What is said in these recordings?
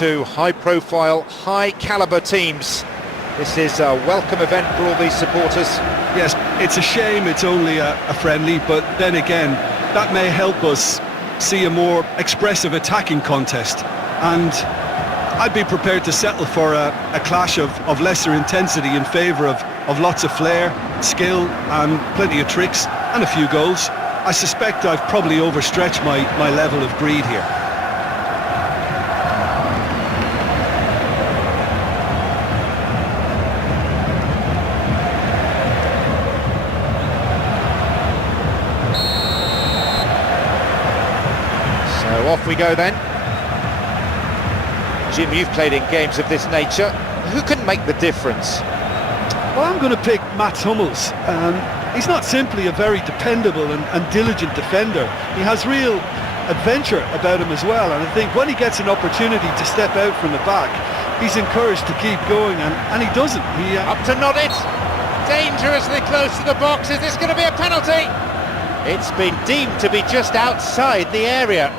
two high-profile, high-caliber teams. This is a welcome event for all these supporters. Yes, it's a shame it's only a friendly, but then again, that may help us see a more expressive attacking contest. And I'd be prepared to settle for a clash of lesser intensity in favour of lots of flair, skill and plenty of tricks and a few goals. I suspect I've probably overstretched my level of greed here. So off we go then. Jim, you've played in games of this nature. Who can make the difference? Well, I'm going to pick Mats Hummels. He's not simply a very dependable and diligent defender. He has real adventure about him as well, and I think when he gets an opportunity to step out from the back, he's encouraged to keep going, and he doesn't. Up to nod it. Dangerously close to the box. Is this going to be a penalty? It's been deemed to be just outside the area.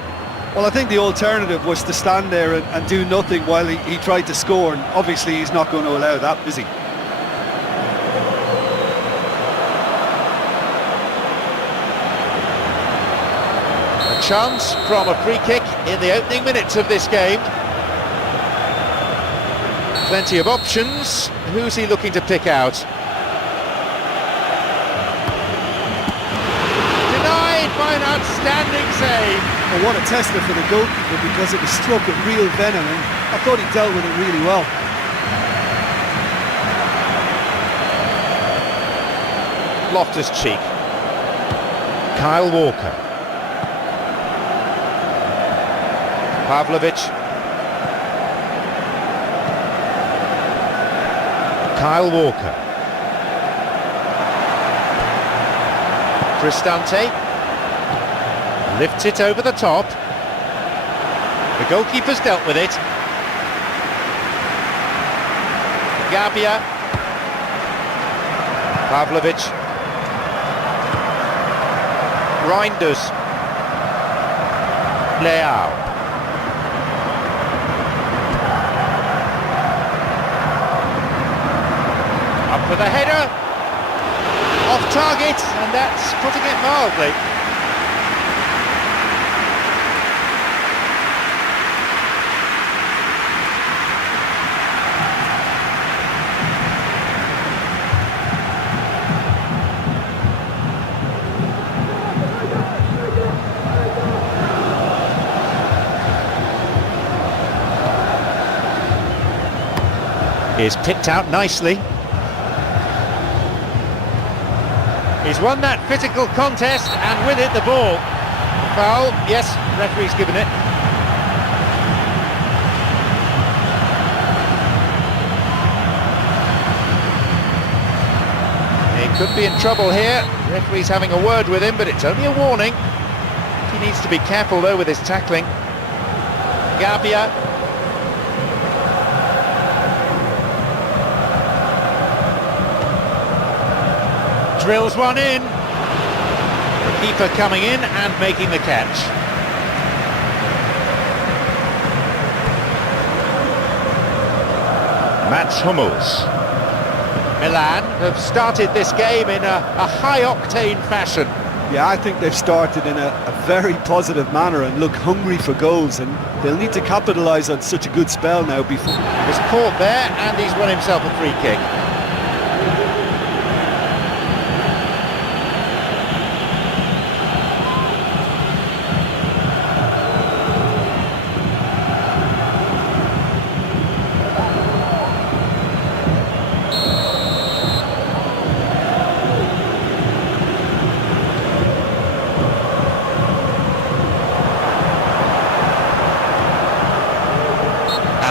Well, I think the alternative was to stand there and do nothing while he tried to score, and obviously he's not going to allow that, is he? A chance from a free kick in the opening minutes of this game. Plenty of options. Who's he looking to pick out? Denied by an outstanding save. Well, what a tester for the goalkeeper, because it was struck with real venom, and I thought he dealt with it really well. Loftus-Cheek. Kyle Walker. Pavlovic. Kyle Walker. Cristante lifts it over the top. The goalkeeper's dealt with it. Gabia. Pavlovic. Reinders. Leao. Up for the header. Off target, and that's putting it mildly. Is picked out nicely. He's won that physical contest, and with it the ball. Foul, yes, referee's given it. He could be in trouble here. Referee's having a word with him, but it's only a warning. He needs to be careful though with his tackling. Gabia. Drills one in. The keeper coming in and making the catch. Mats Hummels. Milan have started this game in a high-octane fashion. Yeah, I think they've started in a very positive manner and look hungry for goals, and they'll need to capitalise on such a good spell now before. He was caught there, and he's won himself a free kick.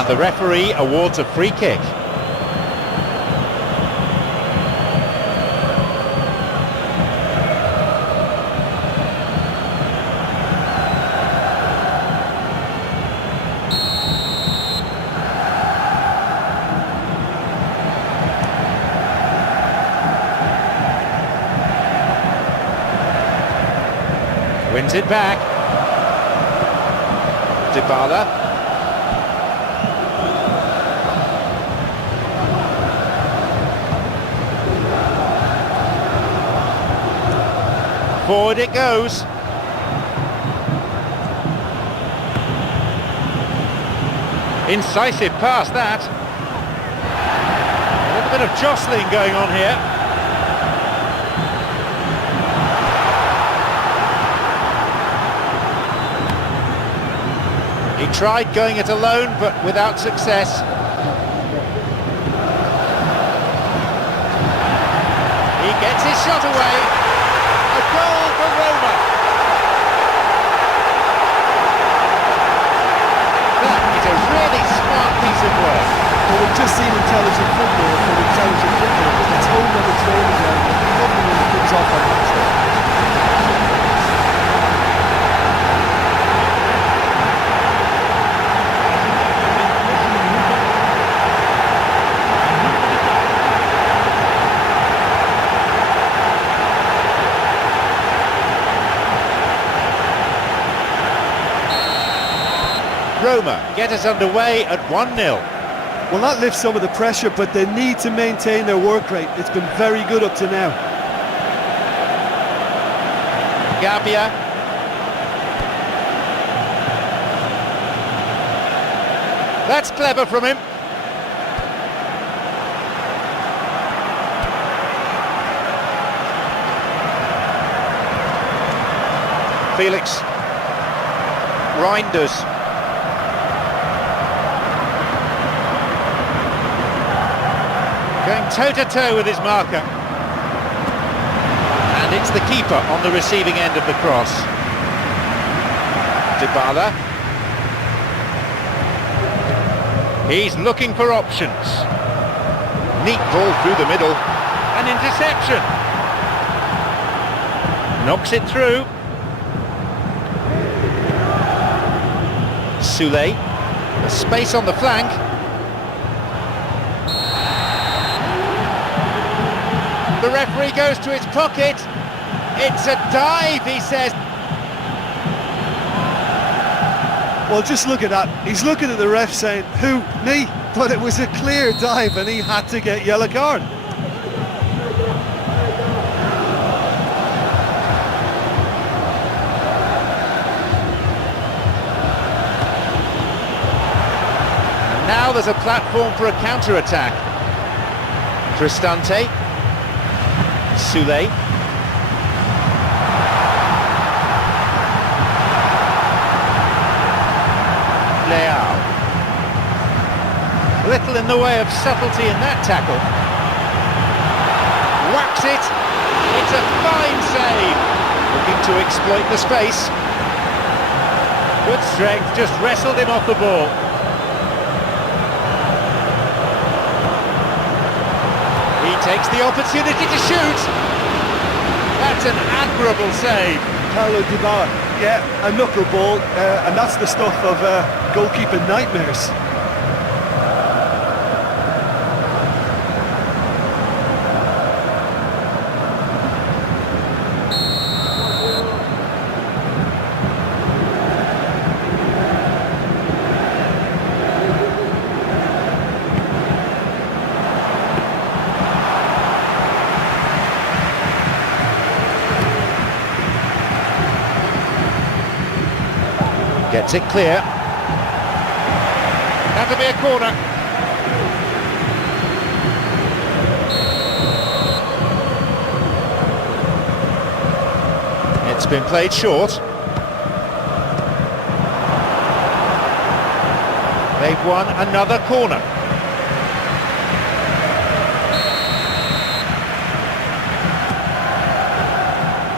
The referee awards a free kick. Wins it back. Dybala. Forward it goes. Incisive pass that. A little bit of jostling going on here. He tried going it alone, but without success. He gets his shot away. A goal for Roma. That is a really smart piece of work. Well, we've just seen intelligent football from intelligent footballers. It's home on the training ground. Nothing really comes off on match day. Roma get us underway at 1-0. Well, that lifts some of the pressure, but they need to maintain their work rate. It's been very good up to now. Gabbia. That's clever from him. Felix Reinders. Going toe-to-toe with his marker. And it's the keeper on the receiving end of the cross. Dybala. He's looking for options. Neat ball through the middle. An interception. Knocks it through. Soulé. A space on the flank. The referee goes to his pocket. It's a dive, he says. Well, just look at that. He's looking at the ref saying, who? Me? But it was a clear dive and he had to get yellow card. And now there's a platform for a counter-attack. Cristante. Soulé. Leao. Little in the way of subtlety in that tackle. Whacks it. It's a fine save. Looking to exploit the space. Good strength, just wrestled him off the ball. He takes the opportunity to shoot. That's an admirable save. Paulo Dybala, yeah, a knuckleball, and that's the stuff of goalkeeping nightmares. Gets it clear. That'll be a corner. It's been played short. They've won another corner.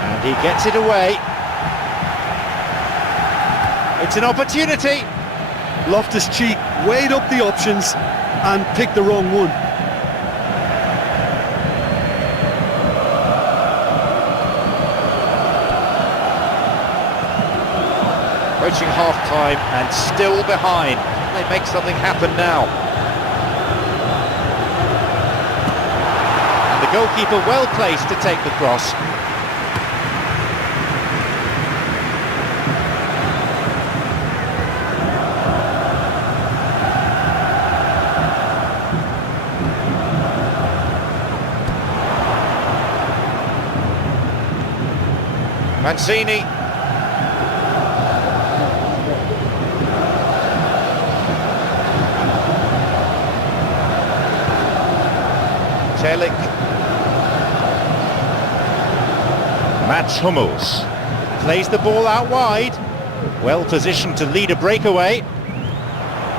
And he gets it away. It's an opportunity. Loftus-Cheek weighed up the options and picked the wrong one. Approaching half-time and still behind. They make something happen now. And the goalkeeper well placed to take the cross. Mancini. Celik. Mats Hummels plays the ball out wide. Well positioned to lead a breakaway.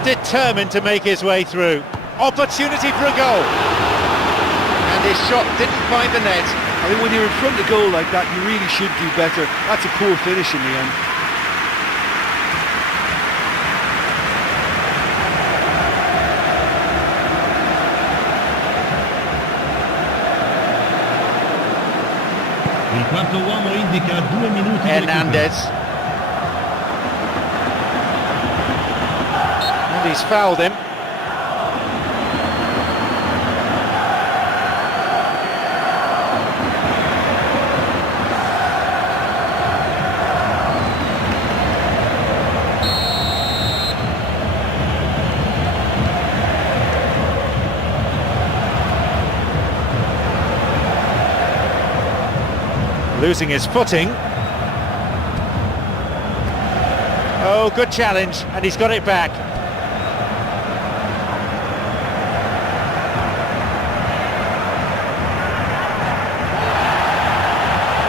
Determined to make his way through. Opportunity for a goal. And his shot didn't find the net. I think when you're in front of goal like that, you really should do better. That's a poor finish in the end. Il quarto uomo indica 2 minuti di Hernandez. And he's fouled him. Losing his footing. Oh, good challenge, and he's got it back.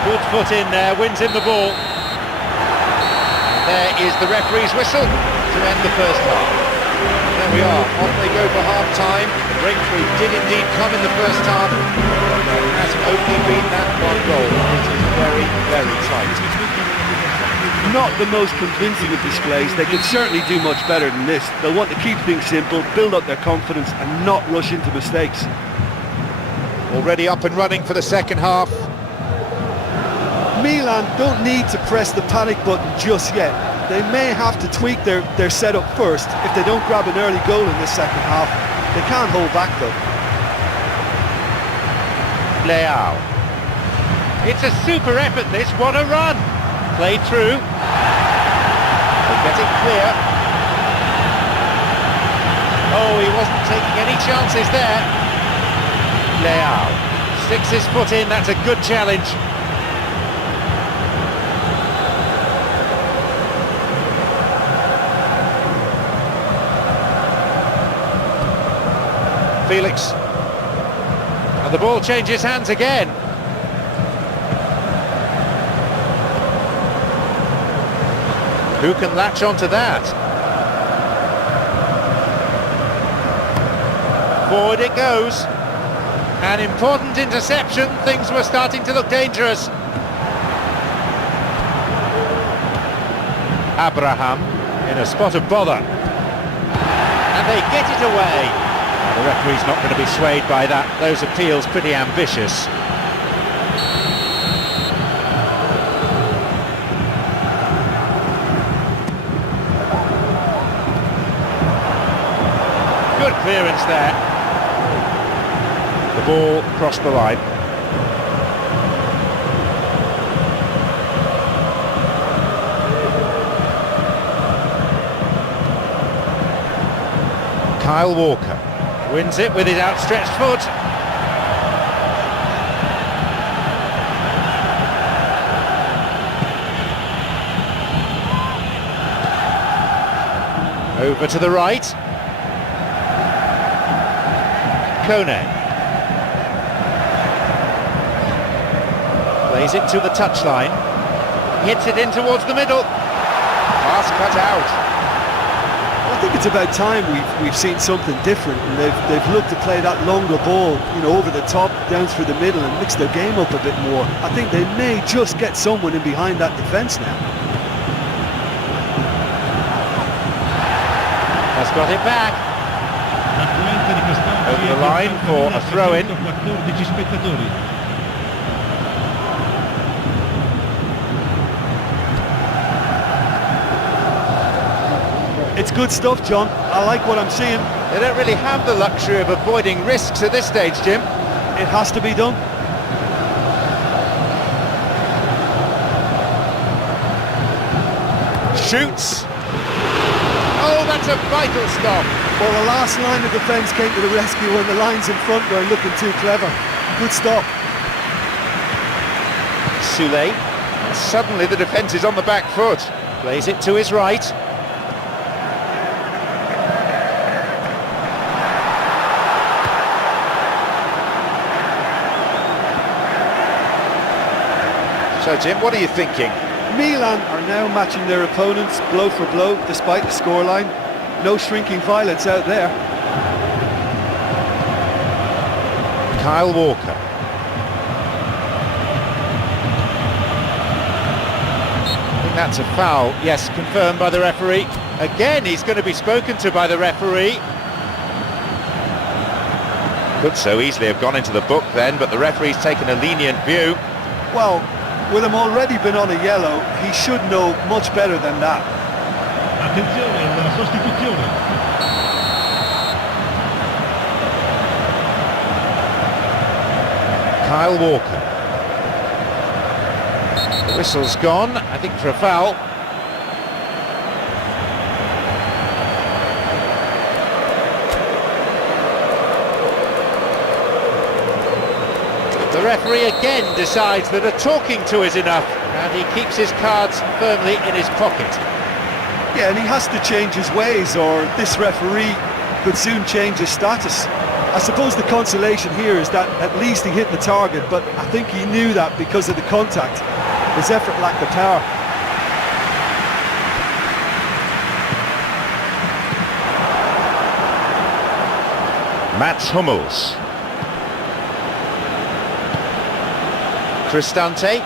Good foot in there, wins him the ball. And there is the referee's whistle to end the first half. There we are, on they go for half-time. The breakthrough did indeed come in the first half. There has only been that one goal. It is very, very tight. Not the most convincing of displays. They could certainly do much better than this. They'll want to keep things simple, build up their confidence and not rush into mistakes. Already up and running for the second half. Milan don't need to press the panic button just yet. They may have to tweak their setup first if they don't grab an early goal in the second half. They can't hold back though. Leao. It's a super effort this, what a run! Played through. They get it clear. Oh, he wasn't taking any chances there. Leao sticks his foot in, that's a good challenge. Felix. And the ball changes hands again. Who can latch onto that? Forward it goes. An important interception. Things were starting to look dangerous. Abraham in a spot of bother. And they get it away. The referee's not going to be swayed by that. Those appeals pretty ambitious. Good clearance there. The ball crossed the line. Kyle Walker wins it with his outstretched foot. Over to the right. Kone. Plays it to the touchline. Hits it in towards the middle. Pass cut out. I think it's about time we've seen something different, and they've looked to play that longer ball, you know, over the top, down through the middle, and mix their game up a bit more. I think they may just get someone in behind that defence now. Has got it back. Over the line for a throw-in. It's good stuff, John. I like what I'm seeing. They don't really have the luxury of avoiding risks at this stage, Jim. It has to be done. Shoots. Oh, that's a vital stop. Well, the last line of defence came to the rescue when the lines in front were looking too clever. Good stop. Soulé And suddenly the defence is on the back foot. Plays it to his right. So Jim, what are you thinking? Milan are now matching their opponents blow for blow despite the scoreline. No shrinking violence out there. Kyle Walker. I think that's a foul. Yes, confirmed by the referee. Again, he's going to be spoken to by the referee. Could so easily have gone into the book then, but the referee's taken a lenient view. Well, with him already been on a yellow, he should know much better than that. Attenzione, la sostituzione. Kyle Walker. The whistle's gone, I think for a foul. The referee again decides that a talking to is enough, and he keeps his cards firmly in his pocket. Yeah, and he has to change his ways, or this referee could soon change his status. I suppose the consolation here is that at least he hit the target, but I think he knew that because of the contact. His effort lacked the power. Mats Hummels. Cristante.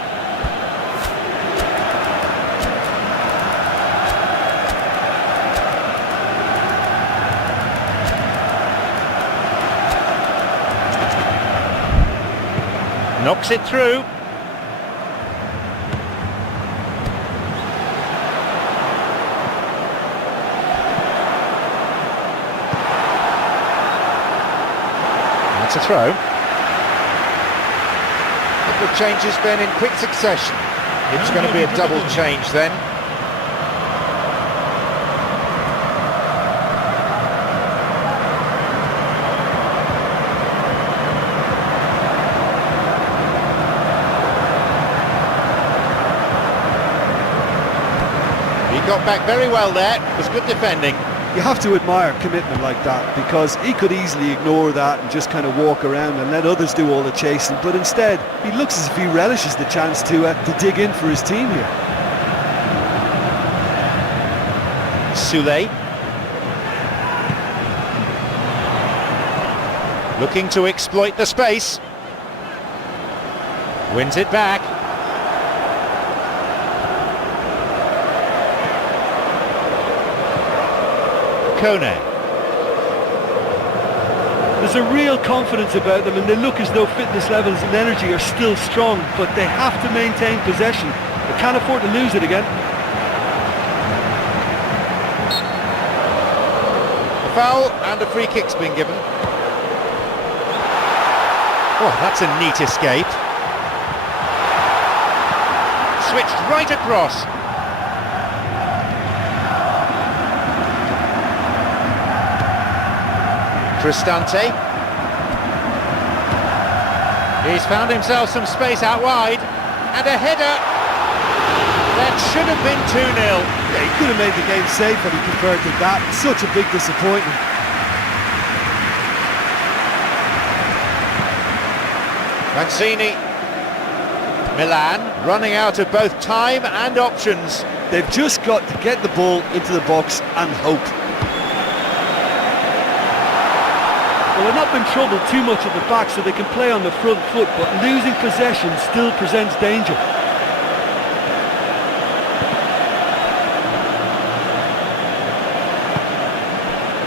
Knocks it through. That's a throw. Couple of changes then in quick succession. It's going to be a double change then. He got back very well there. It was good defending. You have to admire commitment like that, because he could easily ignore that and just kind of walk around and let others do all the chasing, but instead he looks as if he relishes the chance to dig in for his team here. Sule. Looking to exploit the space. Wins it back. Kone. There's a real confidence about them, and they look as though fitness levels and energy are still strong, but they have to maintain possession. They can't afford to lose it again. A foul and a free kick's been given. Oh, that's a neat escape. Switched right across. Cristante. He's found himself some space out wide, and a header that should have been 2-0. Yeah, he could have made the game safe had he converted that. Such a big disappointment. Mancini. Milan running out of both time and options. They've just got to get the ball into the box and hope. Well, they've not been troubled too much at the back, so they can play on the front foot, but losing possession still presents danger.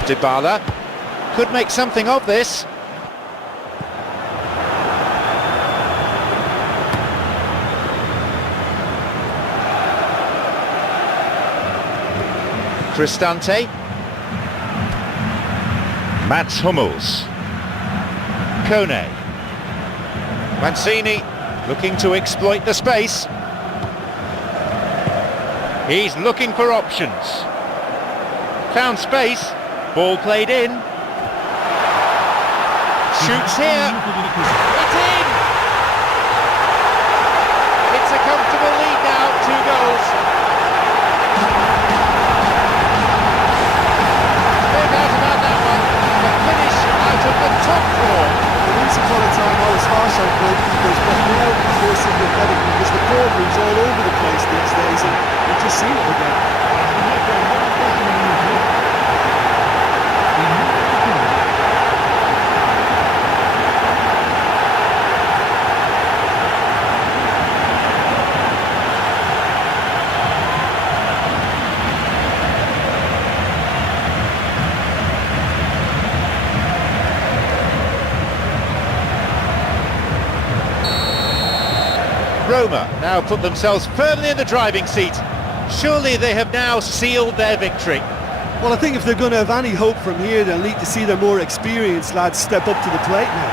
Dybala could make something of this. Cristante. Mats Hummels. Kone. Mancini looking to exploit the space. He's looking for options. Found space. Ball played in. Shoots here. It's in! It's a comfortable lead now goals. No doubt about that one. The finish out of the top four. Once upon a time I was harsh on goalkeepers, but now of course I'm pathetic because the ball moves all over the place these days, and we've just seen it again. Roma now put themselves firmly in the driving seat. Surely they have now sealed their victory. Well, I think if they're going to have any hope from here, they'll need to see their more experienced lads step up to the plate now.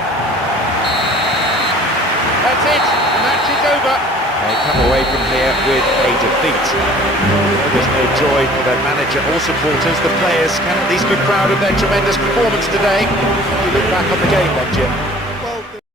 That's it, the match is over. They come away from here with a defeat. There's no joy for their manager or supporters. The players can at least be proud of their tremendous performance today. You look back on the game then, Jim.